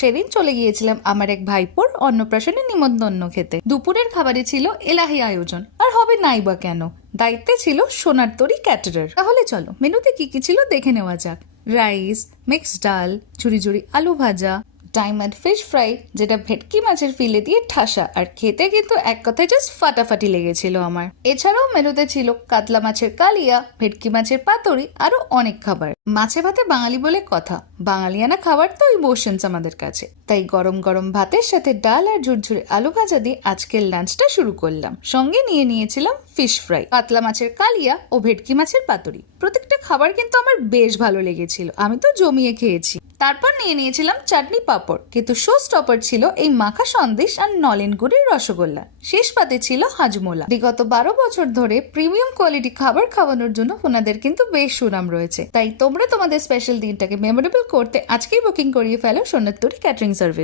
সেদিন চলে গিয়েছিলাম আমার এক ভাইপোর অন্নপ্রাশনে নিমন্ত্রণ খেতে। দুপুরের খাবারে ছিল এলাহি আয়োজন, আর হবে নাই বা কেন, দায়িত্বে ছিল সোনার তরী ক্যাটারার। তাহলে চলো মেনুতে কি কি ছিল দেখে নেওয়া যাক। রাইস, মিক্সড ডাল, ঝুরি ঝুরি আলু ভাজা, ডায়মন্ড ফিশ ফ্রাই যেটা ভেটকি মাছের ফিলে দিয়ে ঠাসা, আর খেতে কিন্তু এক কথায় জাস্ট ফাটাফাটি লেগেছিল আমার। এছাড়াও মেনুতে ছিল কাতলা মাছের কালিয়া, ভেটকি মাছের পাতুরি, আরো অনেক খাবার। মাছে ভাতে বাঙালি বলে কথা, বাঙালিয়ানা খাবার তো ইমোশনস আমাদের কাছে। তাই গরম গরম ভাতের সাথে ডাল আর ঝুরঝুরে আলু ভাজা দিয়ে আজকের লাঞ্চটা শুরু করলাম। সঙ্গে নিয়ে নিয়েছিলাম ফিশ ফ্রাই, কাতলা মাছের কালিয়া ও ভেটকি মাছের পাতুরি। প্রত্যেকটা খাবার কিন্তু আমার বেশ ভালো লেগেছিল, আমি তো জমিয়ে খেয়েছি। তারপর নিয়ে নিয়েছিলাম চাটনি পাঁপড়, কিন্তু শো স্টপার ছিল এই মাখা সন্দেশ আর নলেন গুড়ের রসগোল্লা। শেষ পাতে ছিল হাজমোলা। বিগত 12 বছর ধরে প্রিমিয়াম কোয়ালিটি খাবার খাওয়ানোর জন্য ওনাদের কিন্তু বেশ সুনাম রয়েছে। তাই তোমরা তোমাদের স্পেশাল দিনটাকে মেমোরেবল করতে আজকেই বুকিং করিয়ে ফেলো সোনার তরী ক্যাটারিং সার্ভিস।